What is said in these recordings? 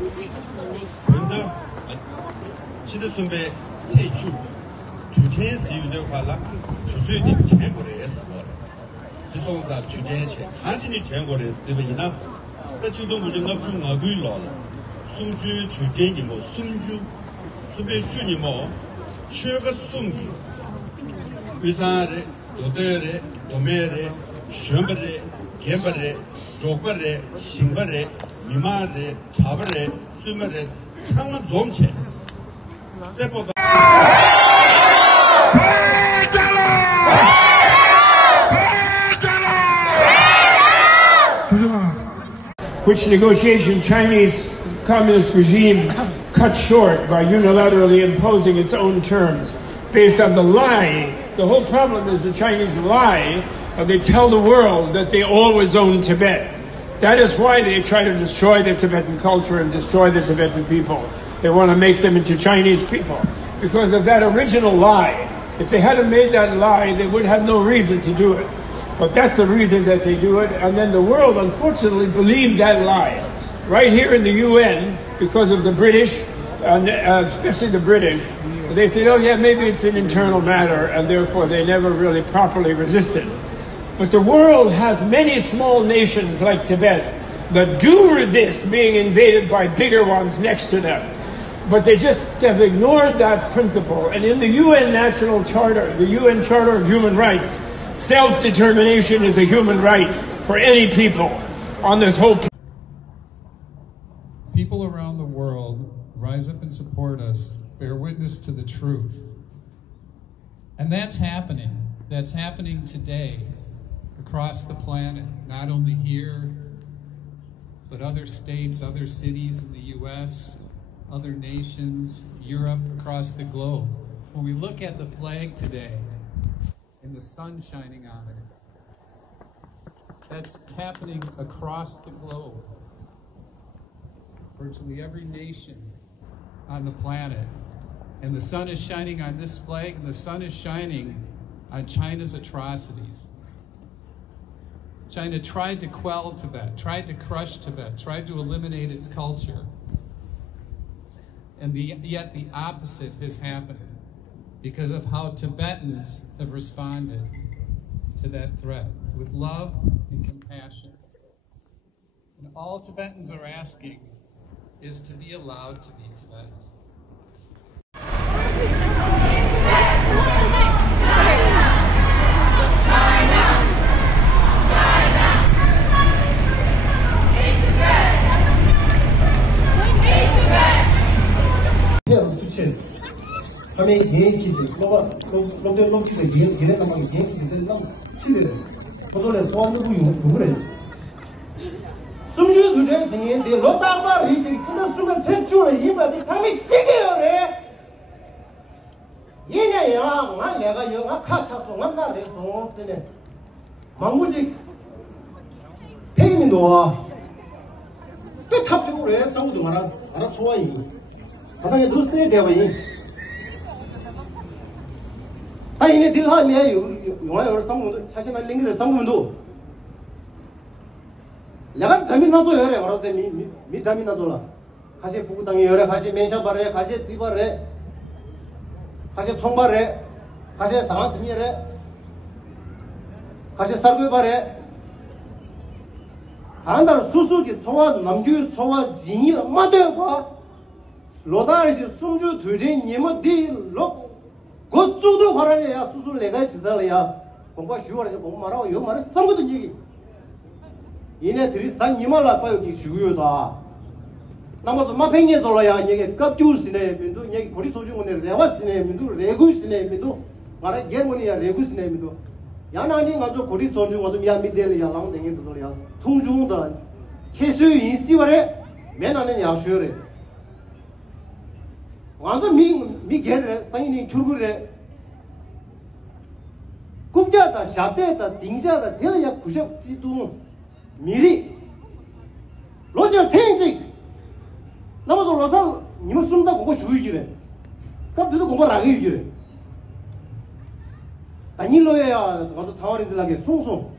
근데 지도 준비 세주 주체스 유대 화라 주주님 제거래스 지송사 주제체 한진이 제거래스이나 지도 무정가 중앙의로 숨주 주제니 뭐 숨주 수배주니 뭐 최가 숨기 의사를 도대를 도매를 시험을 개발을 조건을 신발을 미마를 차발을 수매를 상은 좀체 세포가 which negotiation Chinese communist regime cut short by unilaterally imposing its own terms based on the lie. The whole problem is the Chinese lie, and they tell the world that they always own Tibet. That is why they try to destroy the Tibetan culture and destroy the Tibetan people. They want to make them into Chinese people because of that original lie. If they hadn't made that lie, they would have no reason to do it. But that's the reason that they do it, and then the world unfortunately believed that lie. Right here in the UN, because of the British, and especially the British, they said, oh yeah, maybe it's an internal matter, and therefore they never really properly resisted. But the world has many small nations like Tibet that do resist being invaded by bigger ones next to them. But they just have ignored that principle. And in the UN National Charter, the UN Charter of Human Rights, self-determination is a human right for any people on this whole planet. People around the world rise up and support us, bear witness to the truth. And that's happening. That's happening today across the planet, not only here, but other states, other cities in the US, other nations, Europe, across the globe. When we look at the flag today, and the sun shining on it, that's happening across the globe. Virtually every nation on the planet. And the sun is shining on this flag, and the sun is shining on China's atrocities. China tried to quell Tibet, tried to crush Tibet, tried to eliminate its culture. And yet the opposite has happened because of how Tibetans have responded to that threat with love and compassion. And all Tibetans are asking is to be allowed to be Tibetans. 아이네 딜하네 용화요 상무도 자신의 링기를 상무도 내가 담임 나도 여래 말할 미 담임 나도라 가시 부구당에 여래 가시 멘샤바래 가시 지바래 가시 통바래 가시 상하스미래 가시 살고바래 한달 수수기 소와 남주 소와 진이 맞대봐 로다시 숨주 두제 님어 딜로 그쪽도 가라니야 수술 내가 시설이야 공부 쉬워서 공부 말하고 요 말을 쌍거든 얘기 얘네들이 상 이말라 봐 여기 쉬우요다 남아서 마팽이에 돌아야 얘기 껍줄시네 민도 얘기 고리 소중원에 레와시네 민도 레구시네 민도 말아 예문이야 레구시네 민도 야나니 가서 고리 소중원도 야 미델이야 랑댕이도 돌아야 통중도 계수 인시와래 맨나는 야슈래 완전 미 개래 상인이 출구래 국자다 샤대다 딩자다 대야 구십 지도 미리 로저 텐지 나머지 로살 니무 숨다 보고 쉬우기래 갑자기 공부 안 하기래 아니로야 나도 타워리들하게 송송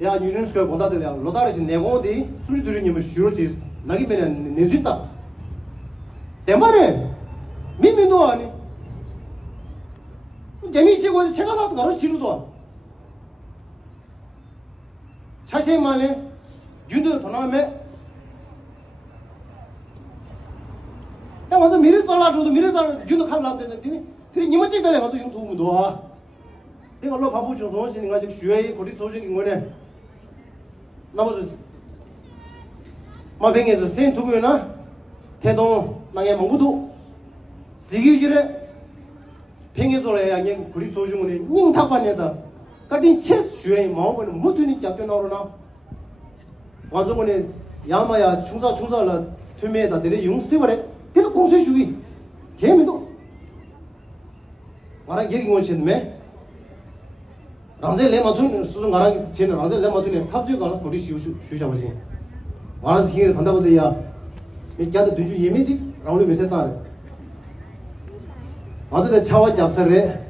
야 유니스가 본다더냐 로다르시 내고디 수지들이님을 쉬로지 나기면은 내준다 대말에 민민도 아니 재미있고 제가 나서 가르치려도 자세히만에 윤도 더 나오면 나 완전 미래 잘라줘도 미래 잘 윤도 칼라면 되는데 그래 니만 찍달래 가도 윤도 도움도 와 내가 얼른 바보 좀 소신인 가지고 쉬어야 거리 소식인 거네 나머지 마뱅에서 센 두고요나 태동 나게 먹고도 시기질에 팽에돌에 그냥 거리 소식인 거네 닝탁반에다 같은 체 쉬어야 마음은 못하니 작전 나오나 완전히 야마야 충사라 퇴매에다 내려 용세버래 계속 공세 주기 개미도 말한 얘기 원치는데 랑제 레마툰 수준 가랑 제는 랑제 레마툰에 합주 가라 우리 쉬셔버지 말한 생일 간다고도야 미자도 두주 예매지 라운드 메세다 맞아 차와 잡서래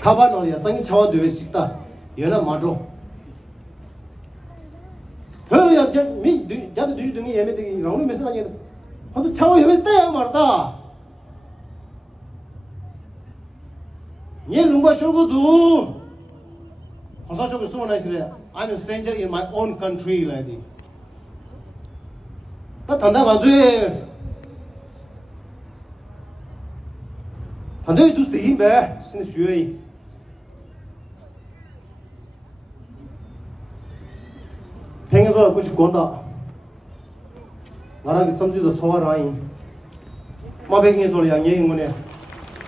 가바노야 상이 차와 되게 식다 연아 마죠 그래야 미 자도 두주 등이 예매되기 라운드 메세다 아니야 아주 차와 예매 때야 말다 얘 룽바 쇼고도 하사적으로 소원하시래 I'm a stranger in my own country 라디 나 단다 가지고 단다 두스 대인배 신의 쉬어이 팽에서 꾸지 건다 나라기 섬지도 소화라이 마백의 소리 양예인 거네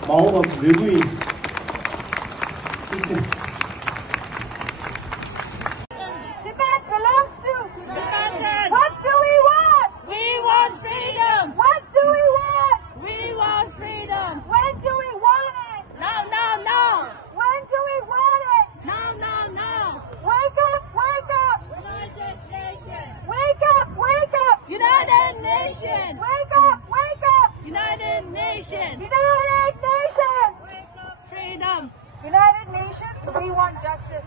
마오가 외부인 Tibet belongs to Tibetans. What do we want? We want freedom. What do we want? We want freedom. When do we want it? Now, now, now. When do we want it? Now, now, now. Wake up, wake up. United Nations. Wake up, wake up. United Nations. Wake up, wake up. United Nations. United Nations. Wake up, freedom. United Nations, we want justice.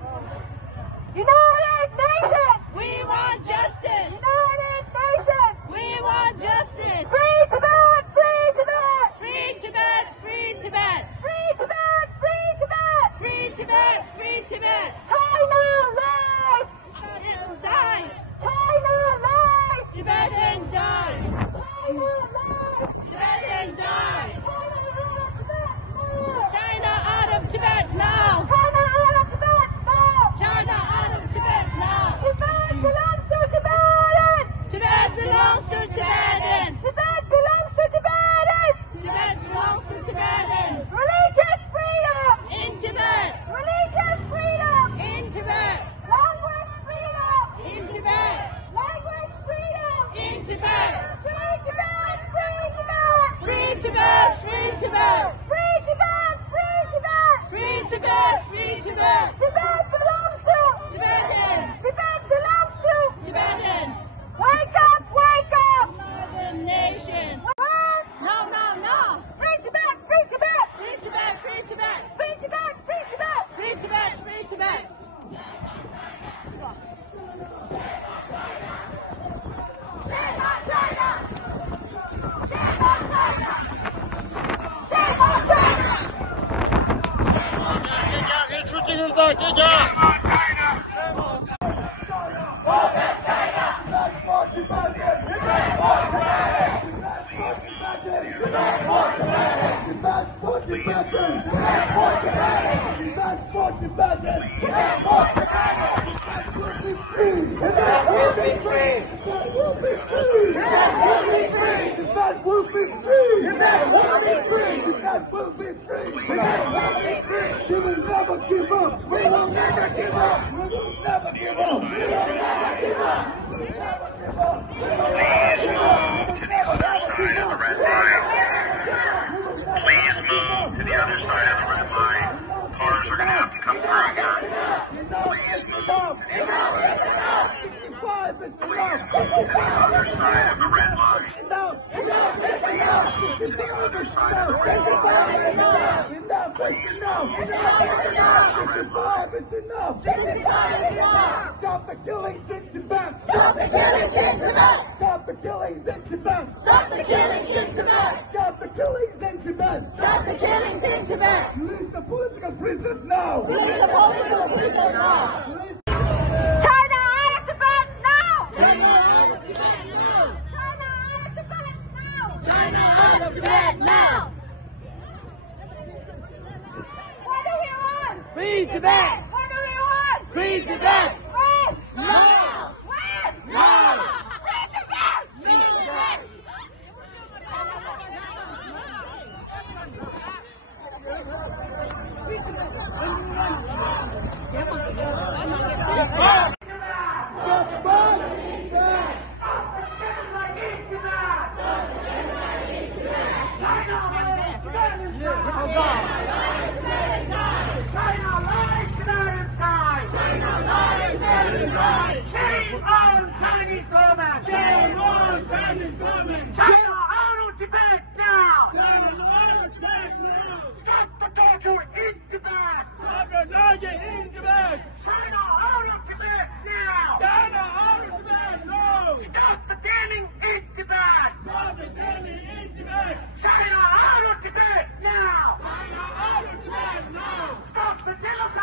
United Nations! We want justice! United Nations! We want justice! Free Tibet! Free Tibet! Free Tibet! Free Tibet! Free Tibet! Free Tibet! Free Tibet! Free Tibet! China lies! Tibetan dies! China lies! Tibetan dies! China lies! Tibetan dies! China out of Tibet now! China out of Tibet now! China out of Tibet now! Tibet belongs to Tibetans! Tibet belongs to Tibetans! Tibet belongs to Tibetans! Tibet belongs to Tibetans! Religious freedom! In Tibet! Religious freedom! In Tibet! Language freedom! In Tibet! Language freedom! In Tibet! Free Tibet! Free Tibet! Free Tibet! Free Tibet! Free Tibet! Free Tibet! Free Tibet! Free Tibet! Tibet belongs to Tibetans! Tibet belongs to Tibetans! Wake up! Wake up! United Nations! No, no, no! Free Tibet! Free Tibet! Free Tibet! Free Tibet! Free Tibet! Free Tibet! Free Tibet! Free Tibet! Shame on China! Shame on China! Shame on China! Please move to the other side of the red line. Cars are going to have to come through here. Please move to the other side of the red line. To the other side of the red line. Stop the killings in Tibet! Stop the killings in Tibet! Stop the killings in Tibet! Stop the killings in Tibet! Stop the killings in Tibet! Stop the killings in Tibet! Release the political prisoners now! Release the political prisoners now! China out of Tibet now! China out of Tibet now! China out of Tibet now! China out of Tibet now! What do we want? Free Tibet! What do we want? Free Tibet! When? Now! When? Now! Free Tibet! Free Tibet! Shame on Chinese government! Shame on Chinese government! China out of Tibet now! China out of Tibet now! Stop the torture in Tibet! Stop the torture in Tibet! China out of Tibet now! China out of Tibet now! Stop the tanning in Tibet! Stop the tanning in Tibet! China out of Tibet now! China out of Tibet now! Stop the genocide!